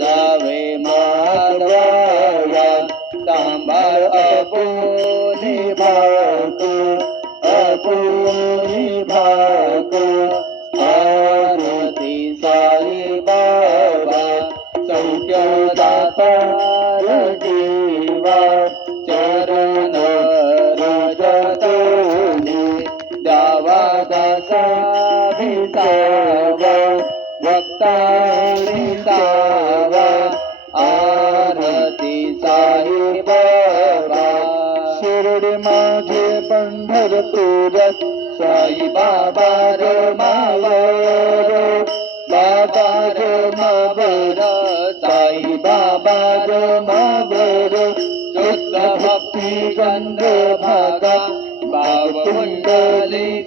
जावे माधवा सांभाळ आपुनी भाकू आपुनी भाकू आरती साई बाबा सौख्यदाता जीवा चरण रजतोनी द्यावा दासा भिसावा भक्ता भिसावा आरती साई बाबा शिर्डी माझे पंढरपूर साई बाबा रमावर बाबा रमावर साई बाबा रमावर शुद्ध भक्ती गंध भागा भाव कुंडली